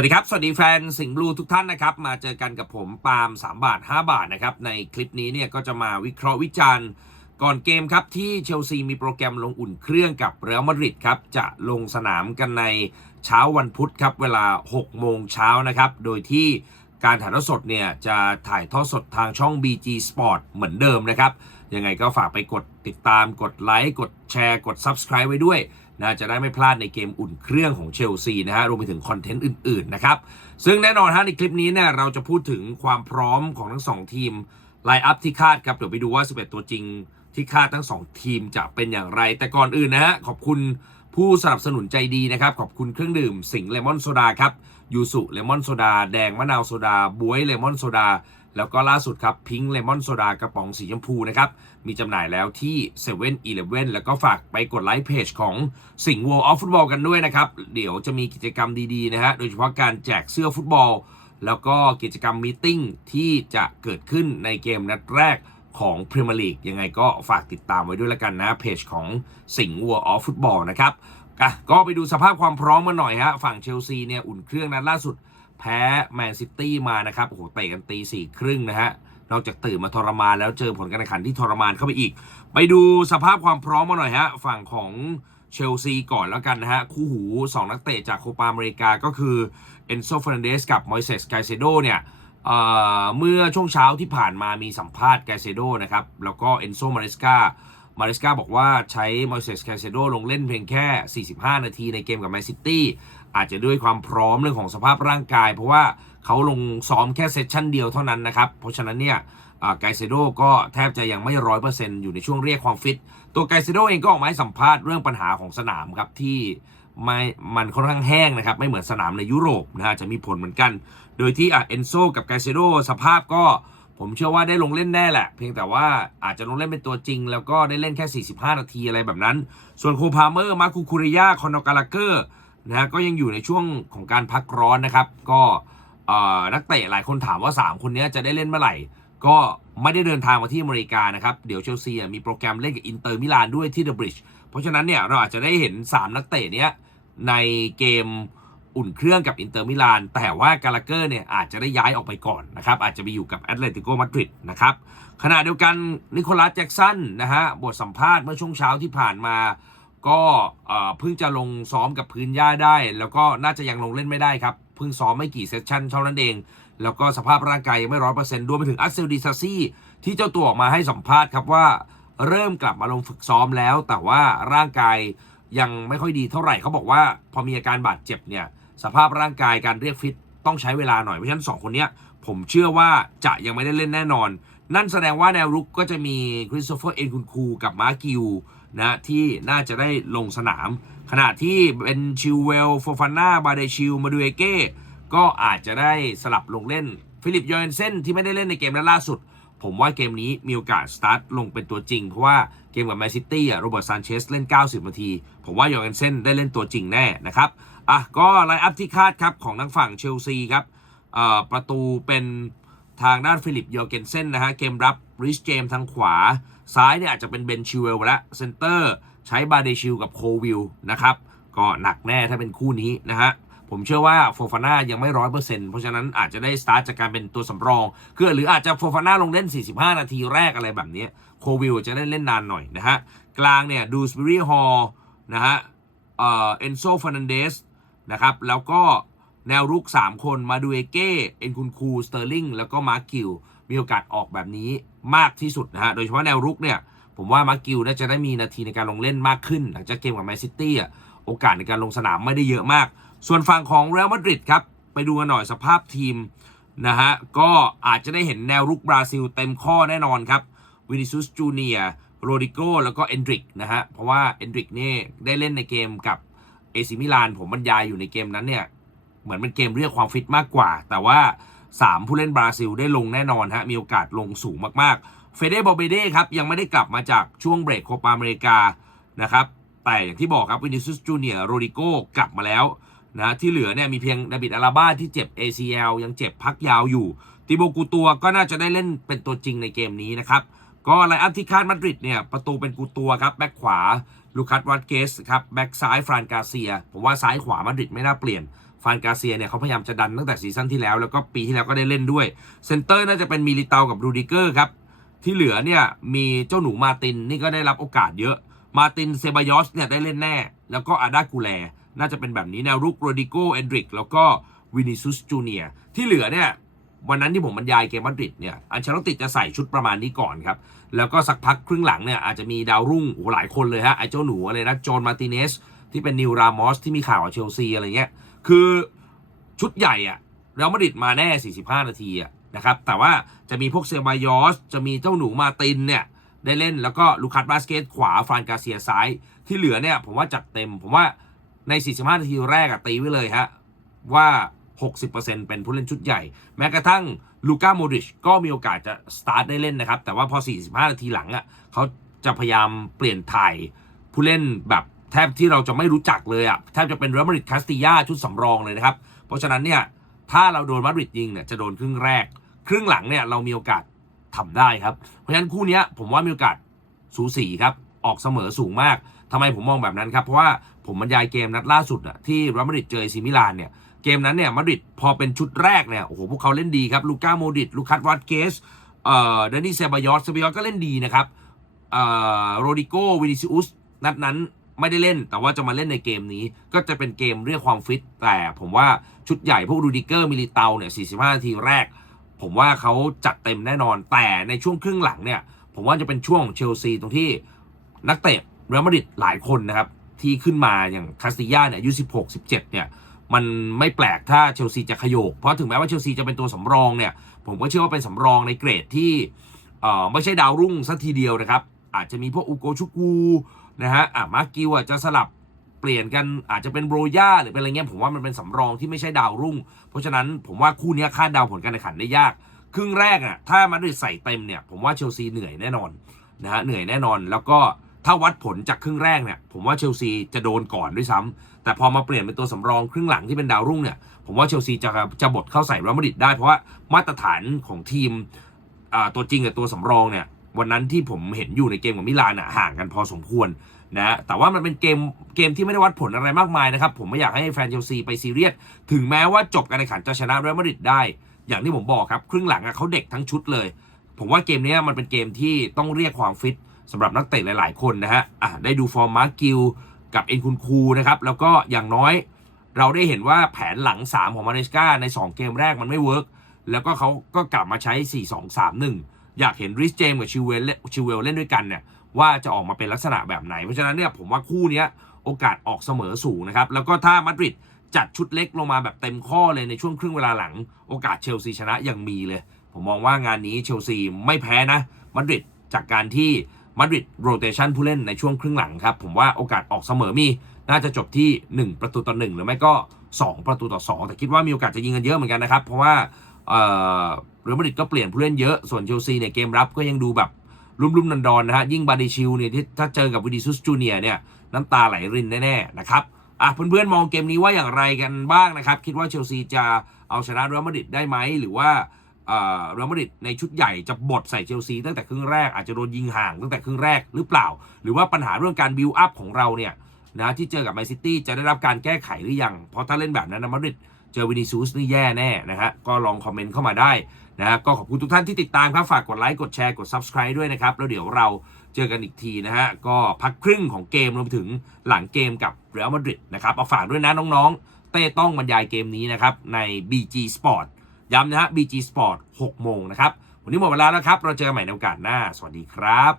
วัสดีครับ สวัสดีแฟนสิงห์บลูทุกท่านนะครับ มาเจอกันกับผมปาล์ม3 บาท 5 บาทนะครับ ในคลิปนี้เนี่ยก็จะมาวิเคราะห์วิจารณ์ ก่อนเกมครับ ที่เชลซีมีโปรแกรมลงอุ่นเครื่องกับเรอัลมาดริดครับ จะลงสนามกันในเช้าวันพุธครับ เวลา 6 โมงเช้านะครับ โดยที่การถ่ายทอดสดเนี่ยจะถ่ายทอดสดทางช่อง BG Sport เหมือนเดิมนะครับยังไงก็ฝากไปกดติดตามกดไลค์กดแชร์กด Subscribe ไว้ด้วย นะจะได้ไม่พลาดในเกมอุ่นเครื่องของเชลซีนะฮะรวมไปถึงคอนเทนต์อื่นๆนะครับซึ่งแน่นอนฮะในคลิปนี้เนี่ยเราจะพูดถึงความพร้อมของทั้ง 2 ทีมไลน์อัพที่คาดครับเดี๋ยวไปดูว่า 11 ตัวจริงที่คาดทั้ง 2 ทีมจะเป็นอย่างไร แต่ก่อนอื่นนะฮะขอบคุณผู้สนับสนุนใจดีนะครับ ขอบคุณเครื่องดื่มสิงเลมอนโซดาครับยูสุเลมอนโซดาแดงมะนาวโซดาบวยเลมอนโซดา แล้วก็ล่าสุดครับพิงค์เลมอนโซดากระป๋องสีชมพูนะครับมีจำหน่ายแล้วที่7 e เ e ่ e อแล้วก็ฝากไปกดไลค์เพจของสิงห์ World of Football กันด้วยนะครับ เดี๋ยวจะมีกิจกรรมดีๆนะฮะโดยเฉพาะการแจกเสื้อฟุตบอล แล้วก็กิจกรรมมีติ้งที่จะเกิดขึ้นในเกมนัดแรกของพรีเมียร์ลีกยังไงก็ฝากติดตามไว้ด้วยละกันนะเพจของสิงห์ World of Football นะครับก็ไปดูสภาพความพร้อมมาหน่อยฮะฝั่งเชลซีเนี่ยอุ่นเครื่องนัดล่าสุด แพ้แมนซิตี้มานะครับโอ้โหเตะกันตีสี่ครึ่งนะฮะนอกจากตื่นมาทรมานแล้วเจอผลการแข่งขันที่ทรมานเข้าไปอีก ไปดูสภาพความพร้อมมาหน่อยฮะฝั่งของเชลซีก่อนแล้วกันนะฮะ คู่หู 2 นักเตะจากโคปาอเมริกาก็คือเอนโซฟ r นเดสกับมอยเซสไกเซโดเนี่ยเเมื่อช่วงเช้าที่ผ่านมามีสัมภาษณ์ไกเซโดนะครับ แล้วก็เอนโซมาริสกามาริสกาบอกว่าใช้มอยเซสไกเซโดลงเล่นเพียงแค่ 45 นาทีในเกมกับแมนซิตี้ อาจจะด้วยความพร้อมเรื่องของสภาพร่างกาย เพราะว่าเขาลงซ้อมแค่เซสชั่นเดียวเท่านั้นนะครับเพราะฉะนั้นเนี่ยไกเซโดก็แทบจะยังไม่ร้อยเปอร์เซ็นต์อยู่ในช่วงเรียกความฟิต ตัวไกเซโดเองก็ออกมาให้สัมภาษณ์เรื่องปัญหาของสนามครับที่ไม่มันค่อนข้างแห้งนะครับ ไม่เหมือนสนามในยุโรปนะฮะจะมีผลเหมือนกัน โดยที่เอนโซกับไกเซโดสภาพก็ผมเชื่อว่าได้ลงเล่นแน่แหละ เพียงแต่ว่าอาจจะลงเล่นเป็นตัวจริง แล้วก็ได้เล่นแค่ 45 นาทีอะไรแบบนั้น ส่วนโคพาเมอร์ มาคูคูริยาคอนอกาลาเกอร์ นะก็ยังอยู่ในช่วงของการพักร้อนนะครับ ก็นักเตะหลายคนถามว่า 3 คนนี้จะได้เล่นเมื่อไหร่ ก็ไม่ได้เดินทางมาที่อเมริกานะครับ เดี๋ยวเชลซีมีโปรแกรมเล่นกับอินเตอร์มิลานด้วยที่เดอะบริดจ์เพราะฉะนั้นเนี่ยเราอาจจะได้เห็น 3 นักเตะเนี้ยในเกมอุ่นเครื่องกับอินเตอร์มิลานแต่ว่ากาลาเกอร์เนี่ยอาจจะได้ย้ายออกไปก่อนนะครับ อาจจะไปอยู่กับแอตเลติโกมาดริดนะครับขณะเดียวกันนิโคลัสแจ็กสันนะฮะบทสัมภาษณ์เมื่อช่วงเช้าที่ผ่านมา ก็เพิ่งจะลงซ้อมกับพื้นหญ้าได้ แล้วก็น่าจะยังลงเล่นไม่ได้ครับ เพิ่งซ้อมไม่กี่เซสชั่นเท่านั้นเอง แล้วก็สภาพร่างกายยังไม่ร้อยเปอร์เซ็นต์รวมไปถึงอัสเซลดิซาซี่ที่เจ้าตัวออกมาให้สัมภาษณ์ครับว่าเริ่มกลับมาลงฝึกซ้อมแล้ว แต่ว่าร่างกายยังไม่ค่อยดีเท่าไหร่เขาบอกว่าพอมีอาการบาดเจ็บเนี่ยสภาพร่างกายการเรียกฟิตต้องใช้เวลาหน่อยเพราะฉะนั้น 2 คนนี้ผมเชื่อว่าจะยังไม่ได้เล่นแน่นอน นั่นแสดงว่าแนวรุกก็จะมีคริสโตเฟอร์เอ็นคุนคูกับมาร์กิว นะที่น่าจะได้ลงสนาม ขณะที่เป็นชิวเวลโฟฟาน่าบาเดชิลมาดูเอเก้ก็อาจจะได้สลับลงเล่น ฟิลิปยอร์เนเซนที่ไม่ได้เล่นในเกมล่าสุด ผมว่าเกมนี้มีโอกาสสตาร์ทลงเป็นตัวจริง เพราะว่าเกมกับแมนซิตี้อะโรเบิร์ตซานเชสเล่น 90 นาที ผมว่ายอร์เกนเซนได้เล่นตัวจริงแน่นะครับอะก็ไลน์อัพที่คาดครับของทางฝั่งเชลซีครับประตูเป็นทางด้านฟิลิปยอร์เกนเซนนะฮะเกมรับริชเจมทางขวา ซ้ายเนี่ยอาจจะเป็นเบนชิวเวลและเซนเตอร์ใช้บาเดชิลกับโควิลนะครับ ก็หนักแน่ถ้าเป็นคู่นี้นะฮะผมเชื่อว่าโฟฟาน่ายังไม่ร้อยเปอร์เซ็นต์เพราะฉะนั้นอาจจะได้สตาร์ทจากการเป็นตัวสำรองคือหรืออาจจะโฟฟาน่าลงเล่น 45 นาทีแรกอะไรแบบนี้โควิลจะได้เล่นนานหน่อยนะฮะ กลางเนี่ยดูสปิริฮอลนะฮะเอ็นโซฟานันเดสนะครับ แล้วก็แนวรุก 3 คนมาดูเอเก้ เอ็นคุนคู สเตอร์ลิง แล้วก็มาร์กิล มีโอกาสออกแบบนี้มากที่สุดนะฮะ โดยเฉพาะแนวรุกเนี่ย ผมว่ามาร์กิลน่าจะได้มีนาทีในการลงเล่นมากขึ้น หลังจากเกมกับแมนซิตี้อะโอกาสในการลงสนามไม่ได้เยอะมาก ส่วนฝั่งของเรอัลมาดริดครับ ไปดูกันหน่อยสภาพทีมนะฮะ ก็อาจจะได้เห็นแนวรุกบราซิลเต็มข้อแน่นอนครับวินิซุสจูเนียโรดิโกแล้วก็เอนดริกนะฮะ เพราะว่าเอนดริกนี่ได้เล่นในเกมกับเอซิมิลานผมบรรยายอยู่ในเกมนั้นเนี่ย เหมือนเป็นเกมเรียกความฟิตมากกว่า แต่ว่า 3 ผู้เล่นบราซิลได้ลงแน่นอนฮะมีโอกาสลงสูงมากๆเฟเดบอเบเด้ครับยังไม่ได้กลับมาจากช่วงเบรกโคปาอเมริกานะครับแต่อย่างที่บอกครับวินิซุสจูเนียโรดิโกกลับมาแล้วนะที่เหลือเนี่ยมีเพียงดาบิดอาราบ้าที่เจ็บ ACL ยังเจ็บพักยาวอยู่ติโบกูตัวก็น่าจะได้เล่นเป็นตัวจริงในเกมนี้นะครับก็ไลอัพที่คาดมาดริดเนี่ยประตูเป็นกูตัวครับแบ็คขวาลูคัสวัตเกสครับแบ็กซ้ายฟรานกาเซีย ผมว่าซ้ายขวามาดริดไม่น่าเปลี่ยน ฟานกาเซียเนี่ยเขาพยายามจะดันตั้งแต่ซีซั่นที่แล้ว แล้วก็ปีที่แล้วก็ได้เล่นด้วย เซนเตอร์น่าจะเป็นมิลิเตากับรูดิเกอร์ครับ ที่เหลือเนี่ยมีเจ้าหนูมาตินนี่ก็ได้รับโอกาสเยอะ มาตินเซบายอสเนี่ยได้เล่นแน่ แล้วก็อาดากูแล น่าจะเป็นแบบนี้แนวรุกโรดิโกเอนดริก แล้วก็วินิซุสจูเนียที่เหลือเนี่ยวันนั้นที่ผมบรรยายเกมมาดริดเนี่ยอันเชลติจะใส่ชุดประมาณนี้ก่อนครับ แล้วก็สักพักครึ่งหลังเนี่ยอาจจะมีดาวรุ่งโอ้หลายคนเลยฮะไอ้เจ้าหนูอะไรนะจอห์นมาติเนสที่เป็นนิวรามอสที่มีข่าวเชลซีอะไรเงี้ย คือชุดใหญ่อะเรอัลมาดริดมาแน่ 45 นาทีอะนะครับ แต่ว่าจะมีพวกเซบายอส จะมีเจ้าหนูมาตินเนี่ย ได้เล่นแล้วก็ลูคัสบาสเกต ขวาฟรานกาเซียซ้าย ที่เหลือเนี่ย ผมว่าจัดเต็ม ผมว่าใน 45 นาทีแรกอะตีไว้เลยฮะ ว่า 60%เป็นผู้เล่นชุดใหญ่ แม้กระทั่งลูก้าโมดริชก็มีโอกาสจะสตาร์ทได้เล่นนะครับ แต่ว่าพอ 45 นาทีหลังอะเขาจะพยายามเปลี่ยนถ่ายผู้เล่นแบบ แทบที่เราจะไม่รู้จักเลยอะแทบจะเป็นเรอัลมาดริดคาสติยาชุดสำรองเลยนะครับ เพราะฉะนั้นเนี่ยถ้าเราโดนมาดริดยิงเนี่ยจะโดนครึ่งแรก ครึ่งหลังเนี่ยเรามีโอกาสทำได้ครับ เพราะฉะนั้นคู่นี้ผมว่ามีโอกาสสูสีครับออกเสมอสูงมากทำไมผมมองแบบนั้นครับ เพราะว่าผมบรรยายเกมนัดล่าสุดอะที่เรอัลมาดริดเจอเอซิมิลานเนี่ยเกมนั้นเนี่ยมาดริดพอเป็นชุดแรกเนี่ยโอ้โหพวกเขาเล่นดีครับลูก้าโมดิดลูคัสวัตเกสเอ่อเดนิสเซบายอสเซบายอสก็เล่นดีนะครับเอ่อโรดิโกวินิซิอุสนัดนั้น ไม่ได้เล่น แต่ว่าจะมาเล่นในเกมนี้ ก็จะเป็นเกมเรียกความฟิต แต่ผมว่าชุดใหญ่พวกรูดิเกอร์มิลิเตาเนี่ย 45 นาทีแรก ผมว่าเขาจัดเต็มแน่นอน แต่ในช่วงครึ่งหลังเนี่ย ผมว่าจะเป็นช่วงของเชลซีตรงที่นักเตะเรอัลมาดริดหลายคนนะครับ ที่ขึ้นมาอย่างคาสติยาเนี่ยอายุ 16 17 เนี่ยมันไม่แปลกถ้าเชลซีจะขยโยกเพราะถึงแม้ว่าเชลซีจะเป็นตัวสำรองเนี่ย ผมก็เชื่อว่าเป็นสำรองในเกรดที่เอ่อไม่ใช่ดาวรุ่งสัทีเดียวนะครับ อาจจะมีพวกอุโกชุกู นะฮะอะมาร์กิวอะจะสลับเปลี่ยนกันอาจจะเป็นโบรย่าหรือเป็นอะไรเงี้ยผมว่ามันเป็นสำรองที่ไม่ใช่ดาวรุ่ง เพราะฉะนั้นผมว่าคู่เนี้ยคาดเดาผลการแข่งขันได้ยาก ครึ่งแรกอะถ้ามาดริดใส่เต็มเนี่ยผมว่าเชลซีเหนื่อยแน่นอนนะฮะเหนื่อยแน่นอน แล้วก็ถ้าวัดผลจากครึ่งแรกเนี่ยผมว่าเชลซีจะโดนก่อนด้วยซ้ำแต่พอมาเปลี่ยนเป็นตัวสำรองครึ่งหลังที่เป็นดาวรุ่งเนี่ยผมว่าเชลซีจะจะบดเข้าใส่เรอัลมาดริดได้เพราะว่ามาตรฐานของทีมอ่าตัวจริงกับตัวสำรองเนี่ย วันนั้นที่ผมเห็นอยู่ในเกมกับมิลานอะห่างกันพอสมควรนะแต่ว่ามันเป็นเกมเกมที่ไม่ได้วัดผลอะไรมากมายนะครับ ผมไม่อยากให้แฟนเชลซีไปซีเรียสถึงแม้ว่าจบการแข่งขันจะชนะเรอัลมาดริดได้ อย่างที่ผมบอกครับ ครึ่งหลังอะเขาเด็กทั้งชุดเลย ผมว่าเกมนี้มันเป็นเกมที่ต้องเรียกความฟิตสำหรับนักเตะหลาย ๆ คนนะฮะอะได้ดูฟอร์มมาร์กิลกับเอ็นคุนคูนะครับแล้วก็อย่างน้อยเราได้เห็นว่าแผนหลัง 3 ของมาเนสกาใน 2 เกมแรกมันไม่เวิร์กแล้วก็เขาก็กลับมาใช้ 4 2 3 1 อยากเห็นริสเจมกับชิวเวลชิวเวลเล่นด้วยกันเนี่ยว่าจะออกมาเป็นลักษณะแบบไหน เพราะฉะนั้นเนี่ยผมว่าคู่นี้โอกาสออกเสมอสูงนะครับ แล้วก็ถ้ามาดริดจัดชุดเล็กลงมาแบบเต็มข้อเลยในช่วงครึ่งเวลาหลัง โอกาสเชลซีชนะยังมีเลย ผมมองว่างานนี้เชลซีไม่แพ้นะมาดริดจากการที่มาดริดโรเตชันผู้เล่นในช่วงครึ่งหลังครับ ผมว่าโอกาสออกเสมอมี น่าจะจบที่ 1 ประตูต่อ 1 หรือไม่ก็ 2 ประตูต่อ 2 แต่คิดว่ามีโอกาสจะยิงกันเยอะเหมือนกันนะครับ เพราะว่า เรอัลมาดริดก็เปลี่ยนผู้เล่นเยอะ ส่วนเชลซีเนี่ยเกมรับก็ยังดูแบบรุ่มๆดอนๆนะฮะ ยิ่งบาดิชิลเนี่ยที่ถ้าเจอกับวิดิซุสจูเนียเนี่ยน้ำตาไหลรินแน่ๆนะครับอะเพื่อนๆมองเกมนี้ว่าอย่างไรกันบ้างนะครับ คิดว่าเชลซีจะเอาชนะเรอัลมาดริดได้ไหมหรือว่าเอ่อเรอัลมาดริดในชุดใหญ่จะบดใส่เชลซีตั้งแต่ครึ่งแรกอาจจะโดนยิงห่างตั้งแต่ครึ่งแรกหรือเปล่า หรือว่าปัญหาเรื่องการบิวอัพของเราเนี่ยนะที่เจอกับแมนซิตี้จะได้รับการแก้ไขหรือยังเพราะถ้าเล่นแบบนั้นนะมาดริด เจอวินิซูสนี่แย่แน่นะฮะก็ลองคอมเมนต์เข้ามาได้นะฮะก็ขอบคุณทุกท่านที่ติดตามครับ ฝากกดไลค์ กดแชร์ กด Subscribe ด้วยนะครับ แล้วเดี๋ยวเราเจอกันอีกทีนะฮะ ก็พักครึ่งของเกมรวมถึงหลังเกมกับเรอัลมาดริดนะครับ เอาฝากด้วยนะน้องๆ เต้ต้องบรรยายเกมนี้นะครับ ใน BG Sport ย้ำนะฮะ BG Sport 6 โมงนะครับ วันนี้หมดเวลาแล้วครับ เราเจอกันใหม่ในโอกาสหน้า สวัสดีครับ